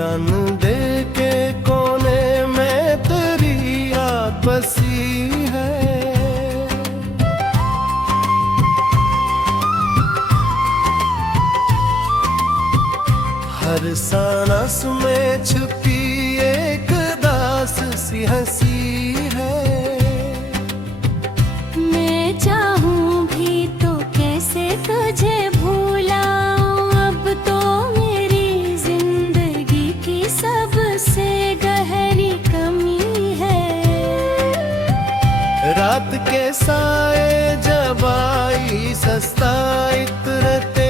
जान दे के कोने में तेरी याद बसी है। हर सांस में छुपी एक दास सी हंसी है। मैं चाहूं भी तो कैसे तुझे भूलाऊं, अब तो मेरी जिंदगी की सबसे गहरी कमी है। रात के साए जब आई सस्ता इतरते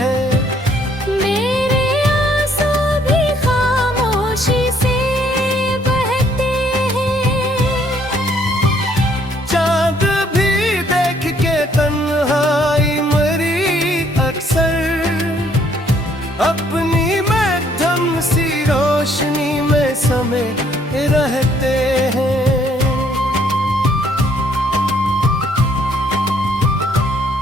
हैं, मेरे आंसू भी खामोशी से बहते हैं। चांद भी देख के तन्हाई मरी अक्सर, अपनी मध्यम सी रोशनी में समय रहते हैं।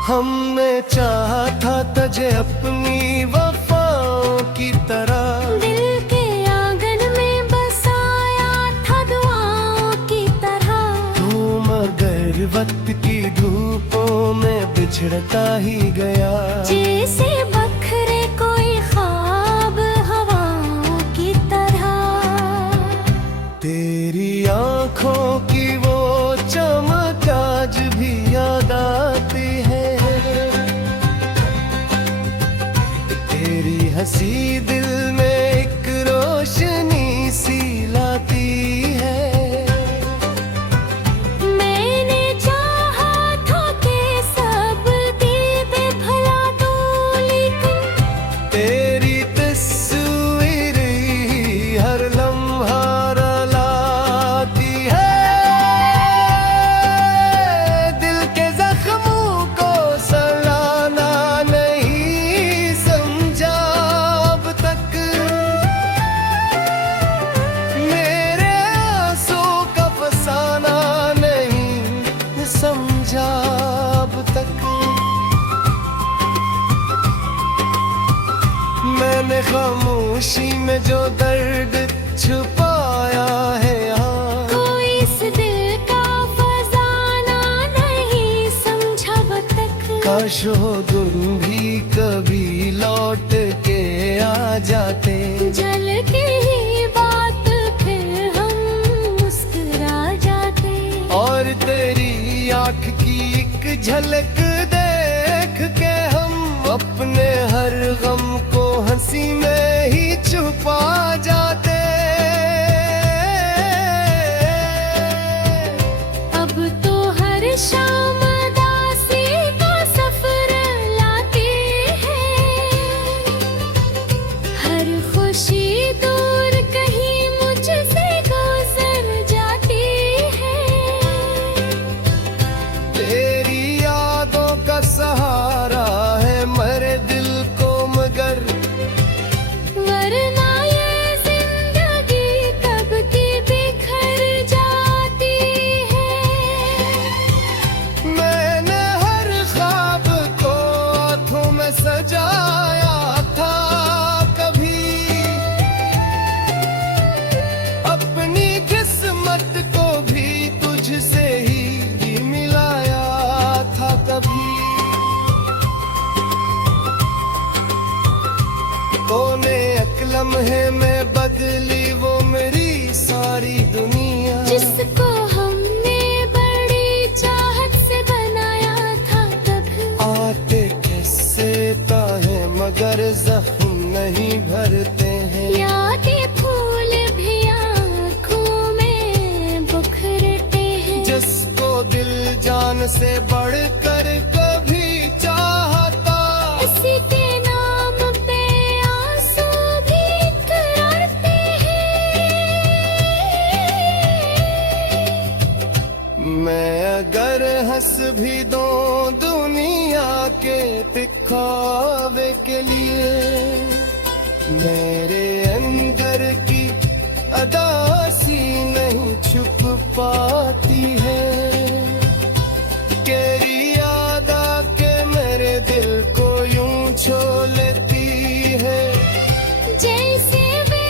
हमने चाहा था तुझे अपनी वफाओं की तरह, दिल के आंगन में बसाया था दुआओं की तरह। तू मगर वक्त की धूपों में बिछड़ता ही गया। जैसे बखरे कोई ख्वाब हवाओं की तरह। तेरी आंखों की वो चमक आज भी याद आती है। तेरी हंसी दिल में एक रोशनी सी लाती है। मैंने चाहा था कि सब दीदे भला दूं, लेकिन तेरी तस्वीर ही हर लम्हा रुलाती है। दिल के जख्मों को सलाना नहीं समझा अब तक, मेरे आंसू का फसाना नहीं समझा अब तक। मैंने खामोशी में जो दर्द छुपाया है यहाँ, कोई इस दिल का फसाना नहीं समझा अब तक। काश हो तुम भी कभी लौट के आ जाते। जल की ही बात फिर हम मुस्कुरा जाते। और तेरी आँख की एक झलक देख के हम अपने हर गम को हंसी में ही छुपा जाते। अब तो हर शाम दासी का सफर लाती है। हर खुशी दूर कहीं मुझसे गुजर जाती है। तेरी यादों का सहारा है मेरे दिल को मगर, वरना ये जिंदगी कब की बिखर जाती है। मैंने हर ख्वाब को आँखों में सजाया था कभी, अपनी किस्मत को भी तुझसे ही मिलाया था कभी। तूने एक लम्हे में बदली वो मेरी सारी दुनिया, जिसको हमने बड़ी चाहत से बनाया था तब। आते किससे है मगर जख्म नहीं भरते हैं। यादें फूल भी आँखों में बुखरते हैं। जिसको दिल जान से बढ़कर कभी चाहता, इसी के नाम पे आंसू भी इतराते हैं। मैं अगर हंस भी दूं दुनिया के दिखावे के लिए, मेरे अंदर की अदासी नहीं छुप पाती है। तेरी याद आके मेरे दिल को यूं छू लेती है। जैसे वे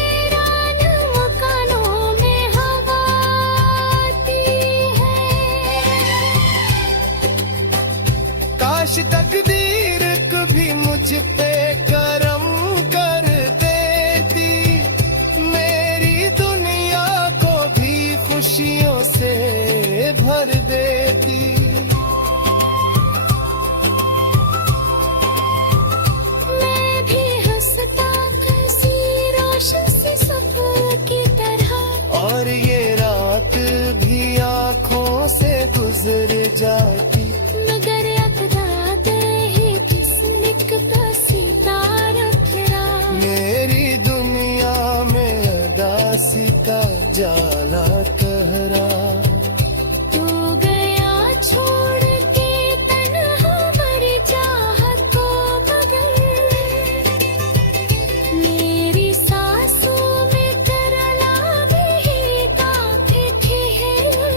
तकदीर कभी मुझ पे करम कर देती, मेरी दुनिया को भी खुशियों से भर देती। मैं भी हंसता किसी रोशन से सफर की तरह, और ये रात भी आँखों से गुजर जाती, मगर अकदाते ही किस्मत सितारा फिरा। मेरी दुनिया में अदासी का जाला कहरा। तू गया छोड़ के तन्हा मरी चाहत को, मगर मेरी सांसों में तेरा नाम ही काफी ठहर।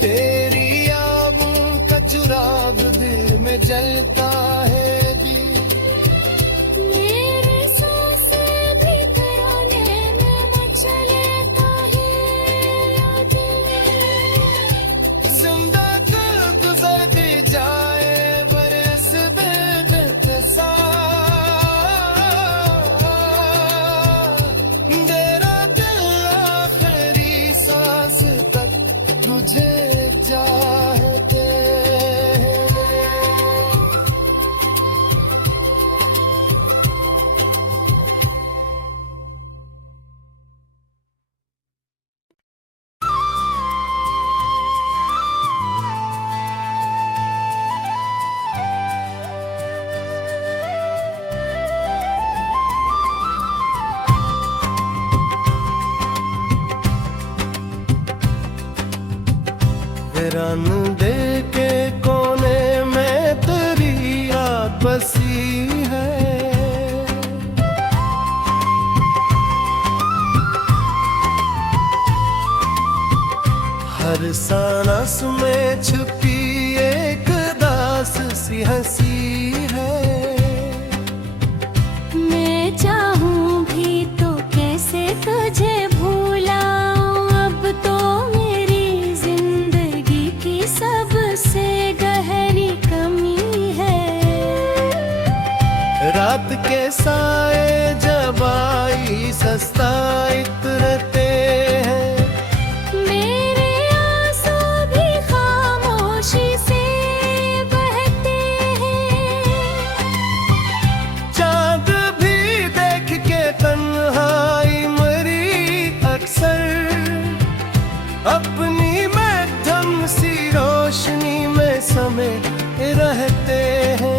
तेरी आगों का जुराब दिल में जलता है जी, मेरे सांसें भी तराने में मचलता है दिल। जिंदा दिल गुजरती जाए बरस बेदसा, मेरा दिल आखिरी सांस तक तुझे चाहते हैं। वीरान दे के कोने में तेरी याद बसी है, हर सांस में छुपी एक दास सी हंसी है। मैं चाहूं भी तो कैसे तुझे भूलाऊं, अब तो मेरी जिंदगी की सबसे गहरी कमी है। रात के साए जब आई सस्ता इतरते हैं, मेरे आंसू भी खामोशी से बहते हैं। चांद भी देख के तन्हाई मरी अक्सर, अपनी मध्यम सी रोशनी में समय रहते हैं।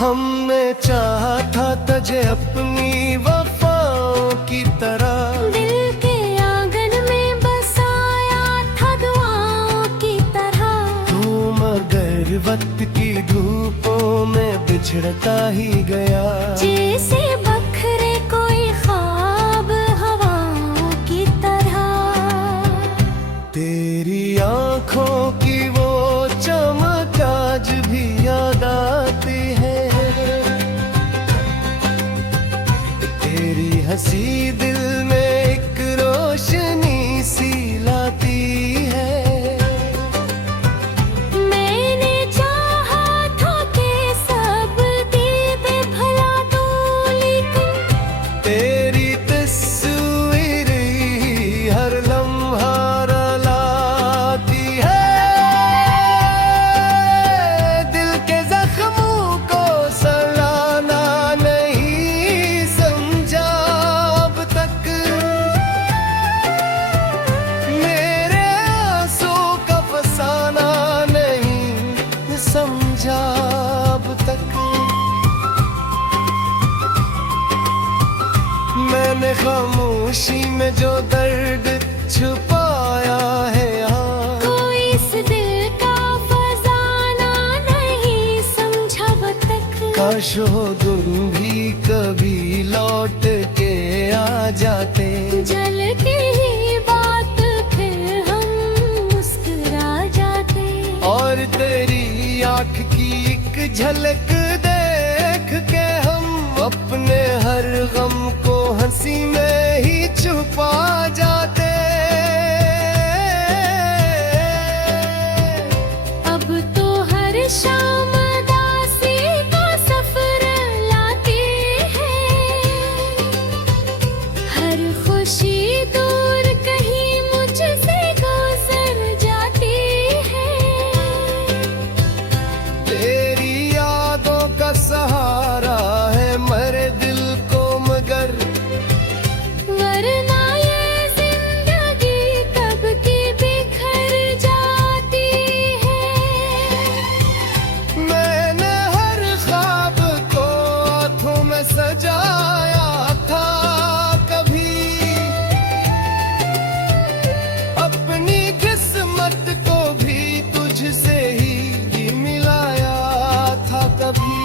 हमने चाहा था तुझे अपनी वफाओं की तरह, दिल के आंगन में बसाया था दुआओं की तरह। तू मगर वक्त की धूपों में बिछड़ता ही गया, जैसे बखरे कोई ख्वाब हवाओं की तरह। तेरी आंखों की वो चमक आज भी याद आती है, तेरी हंसी दिल में एक रोशनी सी लाती है। मैंने चाहा था कि सब दीदे भला दूं, लेकिन तेरी तस्वीर ही हर लम्हा रुलाती है। दिल के जख्मों को सलाना नहीं समझा अब तक, मेरे आंसू का फसाना नहीं समझा अब तक। मैंने खामोशी में जो दर्द छुपाया है यहाँ, कोई इस दिल का फसाना नहीं समझा अब तक। काश हो तुम भी कभी लौट के आ जाते, जलती ही बात फिर हम मुस्कुरा जाते। और तेरी आँख की एक झलक देख के हम अपने हर गम को हंसी में ही छुपा जाते। कभी।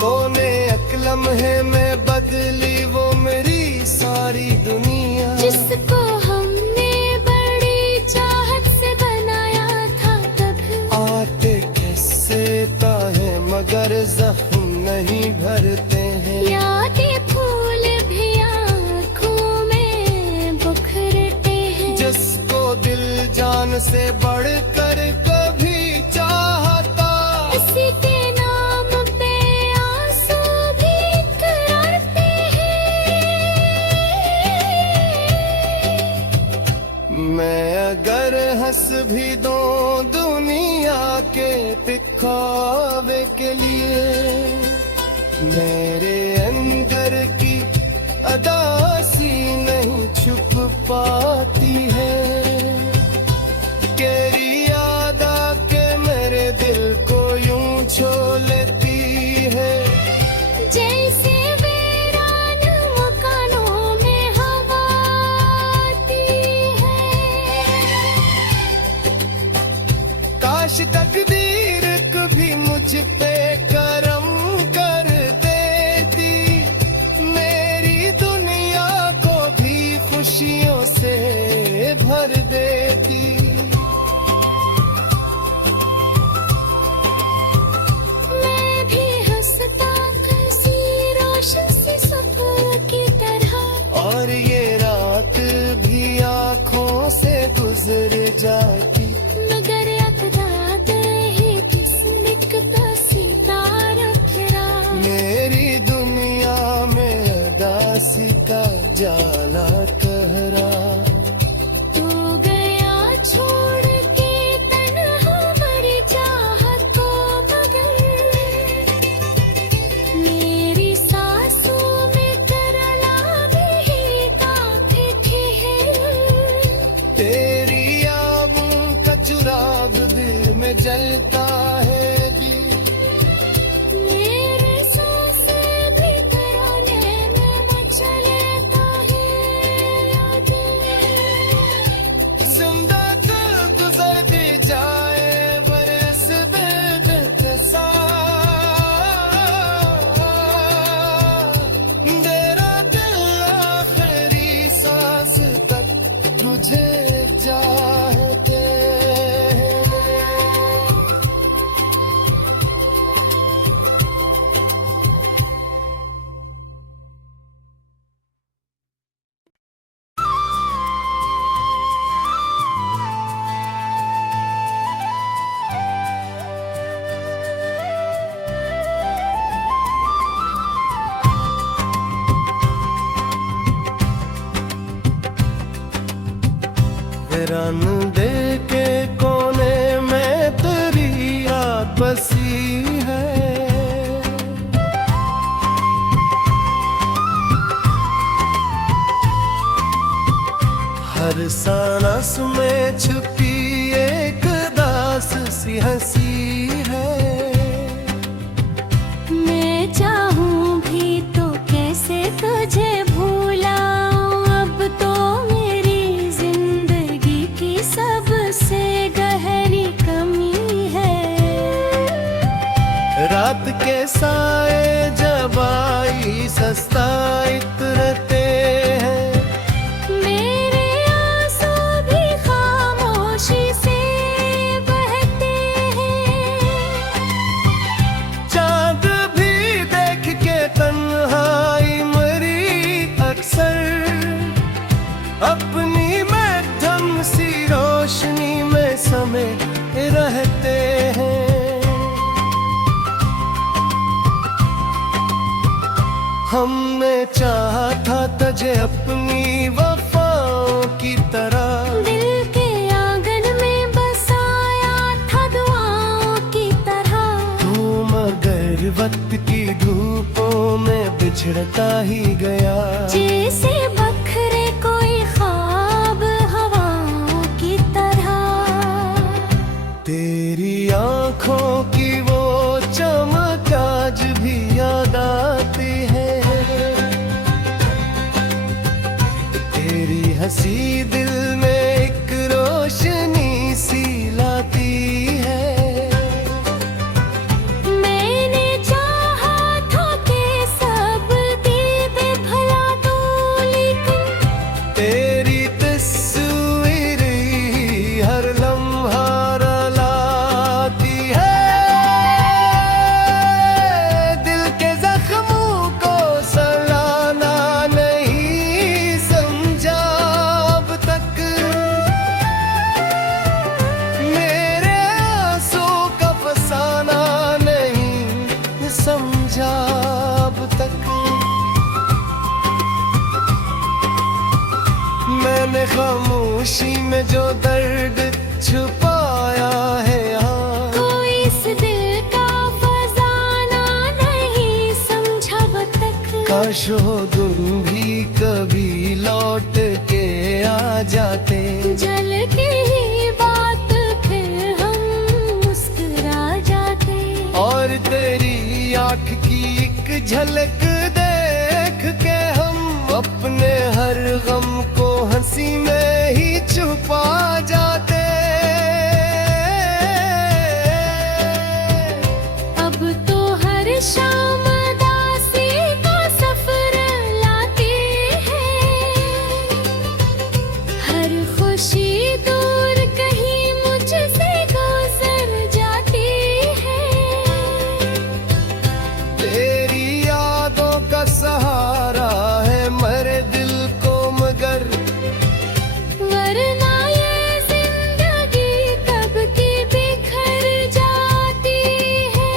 तूने एक लम्हे में बदली वो मेरी सारी दुनिया। जिसको हमने बड़ी चाहत से बनाया था तब। आते किससे ताहे मगर जख्म नहीं भरते हैं। यादें फूल भी आँखों में बुखरते हैं। जिसको दिल जान से बढ़कर कभी चाहता, इसी के नाम पे आंसू भी कराते हैं। मैं अगर हंस भी दूं दुनिया के दिखावे के लिए, मेरे अंदर की अदासी नहीं छुप पाती है। तेरी याद आके मेरे दिल को यूं छू लेती है। जैसे वीरान मकानों में हवा आती है। काश तकदीर कभी मुझ पे करम कर देती, मेरी दुनिया को भी खुशियों से भर देती। मैं भी हंसता किसी रोशन सी सुबह की तरह। और ये रात भी आँखों से गुजर जाती। मगर रात ही किस्मत सितारा गिरा। मेरी दुनिया में अदासी का जाला कहरा। तू गया छोड़ के तन्हा मरी चाहतों मगर। मेरी सांसों में तरला भी काफी है। तेरी आगों का जुराब दिल में जलता है दिल। मेरे सांसें भी तराने में मचलता है दिल। जिंदा दिल गुजरती जाए बरस बेद के साथ। तेरा दिल आखिरी सांस तक तुझे चाहते हैं। रन दे के कोने में तेरी याद बसी है। हर सांस में छुपी एक दास सी हंसी है। मैं चाहूं भी तो कैसे तुझे भूलाऊं। अब तो मेरी जिंदगी की सबसे गहरी कमी है। रात के साए जब आई सस्ता इतरते हैं। मेरे आंसू भी खामोशी से बहते हैं। चांद भी देख के तन्हाई मरी अक्सर। अपनी मध्यम सी रोशनी में समय रहते हैं। हमने चाहा था तुझे अपनी वफाओं की तरह। दिल के आंगन में बसाया था दुआओं की तरह। तू मगर वक्त की धूपों में बिछड़ता ही गया। जैसे बखरे कोई ख्वाब हवाओं की तरह। तेरी आँखों की वो चमक आज भी याद आती है। तेरी हंसी दिल में एक रोशनी सी लाती खामोशी में जो दर्द छुपाया है यहाँ, कोई इस दिल का फसाना नहीं समझा वो तक। काश हो तुम भी कभी लौट के आ जाते। जल की ही बात फिर हम मुस्कुरा जाते। और तेरी आँख की एक झलक देख के हम अपने हर गम को हंसी में ही छुपा जाते। अब तो हर शाम दासी का सफर लाती है। हर खुशी दूर कहीं मुझसे गुजर जाती है। तेरी यादों का सहारा है मेरे दिल को, मगर वरना ये जिंदगी कब की बिखर जाती है।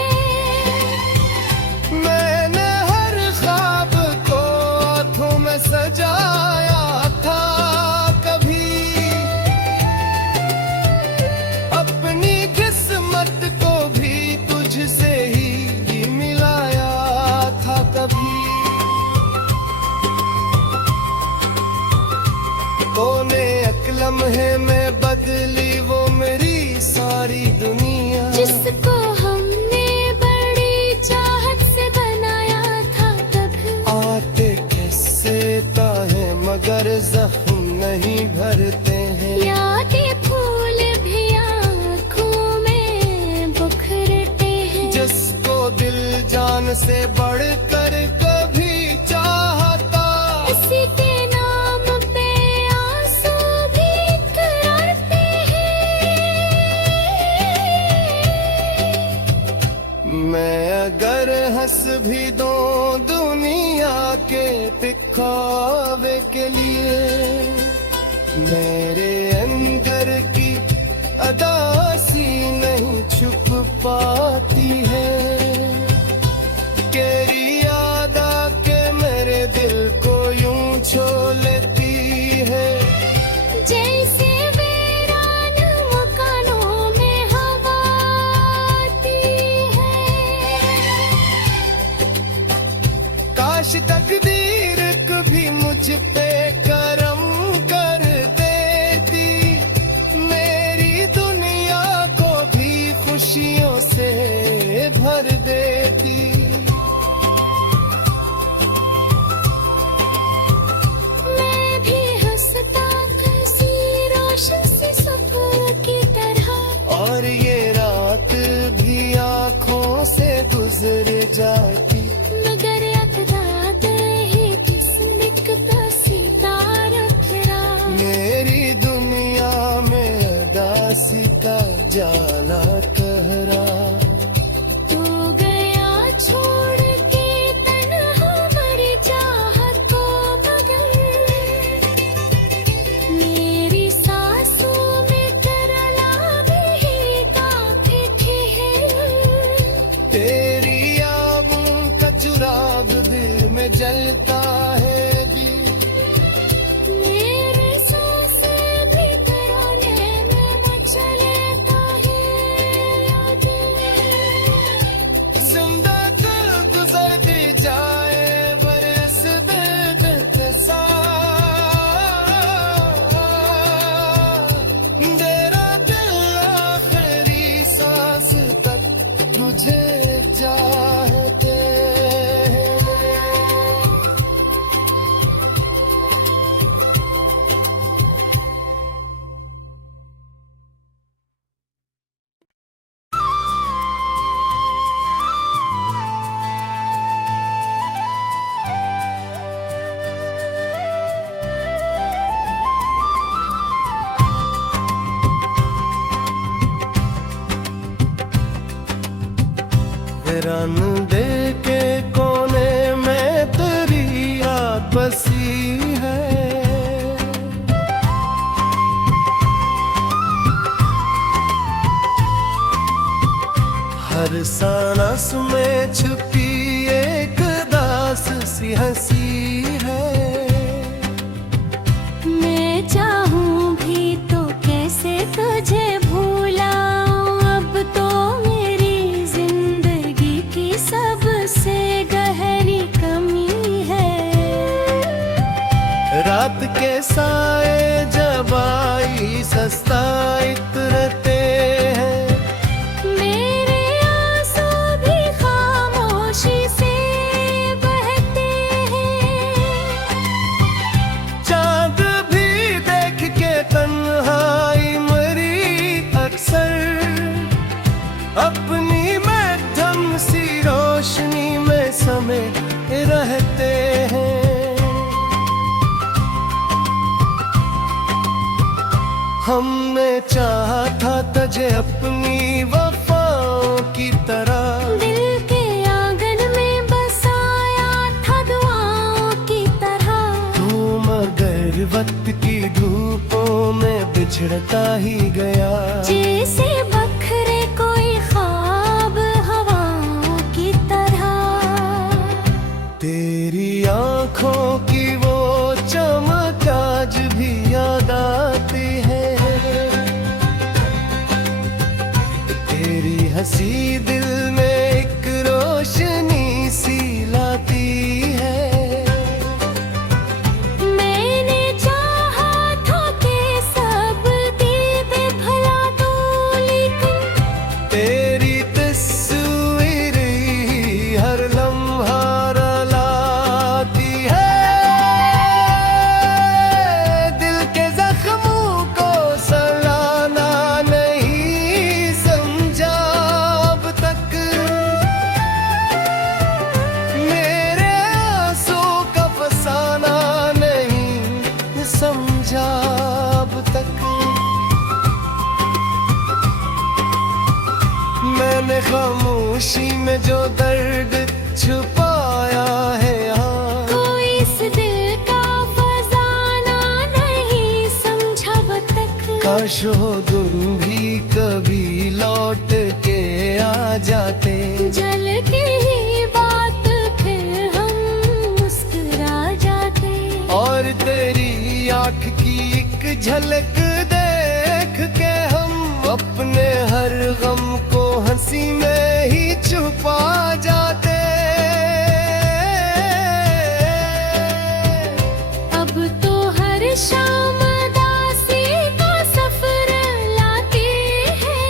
मैंने हर ख्वाब को आँखों में सजाया था कभी, अपनी किस्मत को भी तुझसे ही मिलाया था कभी। तूने एक लम्हे में बदली वो मेरी सारी दुनिया, जिसको हमने बड़ी चाहत से बनाया था तब। आते किससे ताहे मगर जख्म नहीं भरते हैं। यादें फूल भी आँखों में बुखरते हैं। जिसको दिल जान से बढ़कर कभी चाहता, इसी के नाम पे आंसू भी कराते हैं। मैं अगर हंस भी दूं दुनिया के दिखावे के लिए, मेरे अंदर की अदासी नहीं छुप पाती है। तेरी याद आके मेरे दिल को यूं छू लेती है। जैसे वीरान मकानों में हवा आती है। काश तकदीर कभी मुझ पे करम कर देती, मेरी दुनिया को भी खुशियों से भर देती। मैं भी हंसता किसी रोशन सी सुबह की तरह। और ये रात भी आँखों से गुजर जाती। मगर एक रात ही किस्मत का सितारा गिरा। मेरी दुनिया में अदासी का जाला कहरा। तू गया छोड़ के तन्हा मर चाहत को, मगर मेरी सांसों में तेरा नाम ही काफी है। तेरी आबों का जुराब दिल में जलता है दिल। मेरे सांसें भी तराने में मचलता है दिल। जिंदा दिल गुजरती जाए बरस दर्द के साथ। तेरा दिल आखिरी सांस तक तुझे चाहते हैं। वीरान दे के कोने में तेरी याद बसी है। हर सांस में छुपी एक दास सी हंसी है। मैं चाहूं भी भूला अब तो मेरी जिंदगी की सबसे गहरी कमी है। रात के साए जब आई सस्ता इतरते हैं, मेरे आंसू भी खामोशी से बहते हैं। चांद भी देख के तन्हाई मरी अक्सर, अपनी मध्यम सी रोशनी में समय रहते हैं। हमने चाहा था तुझे अपनी वफाओं की तरह, दिल के आंगन में बसाया था दुआओं की तरह। तू मगर वक्त की धूपों में बिछड़ता ही गया। जैसे बखरे कोई ख्वाब हवाओं की तरह। तेरी आंखों की वो चमक आज भी याद आती है। तेरी हंसी दिल में एक रोशनी सी लाती है। मैंने चाहा था कि सब दीदे भला तो, लेकिन तेरी तस्वीर ही हर लम्हा रुलाती है। दिल के जख्मों को सलाना नहीं समझा अब तक, मेरे आंसू का फसाना नहीं समझा अब तक। मैंने खामोशी में जो दर्द छुपाया है यहाँ, कोई इस दिल का फसाना नहीं समझा अब तक। काश हो तुम भी कभी लौट के आ जाते। जल के ही बात फिर हम मुस्कुरा जाते। और तेरी आँख की एक झलक देख के हम अपने हर गम को हंसी में ही छुपा जाते। अब तो हर शाम दासी का सफर लाती है।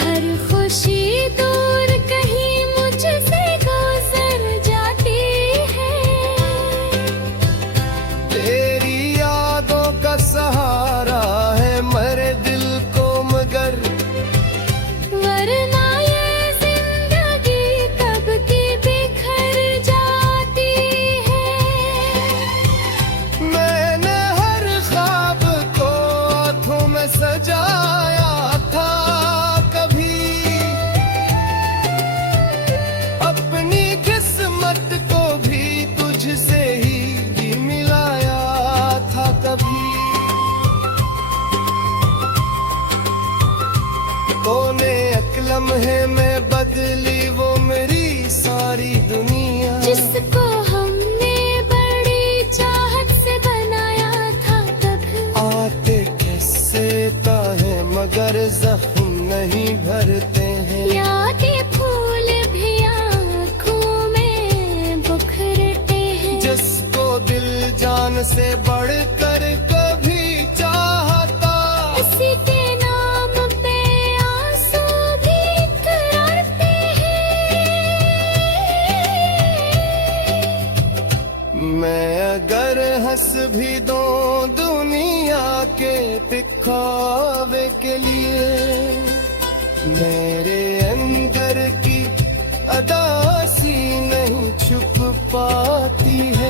हर खुशी दूर कहीं मुझसे गुजर जाती है। तेरी यादों का सहारा है मेरे दिल को, मगर वरना ये जिंदगी कब की बिखर जाती है। मैंने हर ख्वाब को आँखों में सजाया था कभी, अपनी किस्मत को भी तुझसे ही मिलाया था कभी। कोने एक लम्हे में बदली वो मेरी सारी दुनिया, जिसको हमने बड़ी चाहत से बनाया था तब। आते किससे है मगर जख्म नहीं भरते हैं। यादें फूल भी आँखों में बुखरते हैं। जिसको दिल जान से बढ़कर कभी चाहता, इसी के नाम पे आंसू भी कराते हैं। मैं अगर हंस भी दूं दुनिया के दिखावे के लिए, मेरे अंदर की अदासी नहीं छुप पाती है।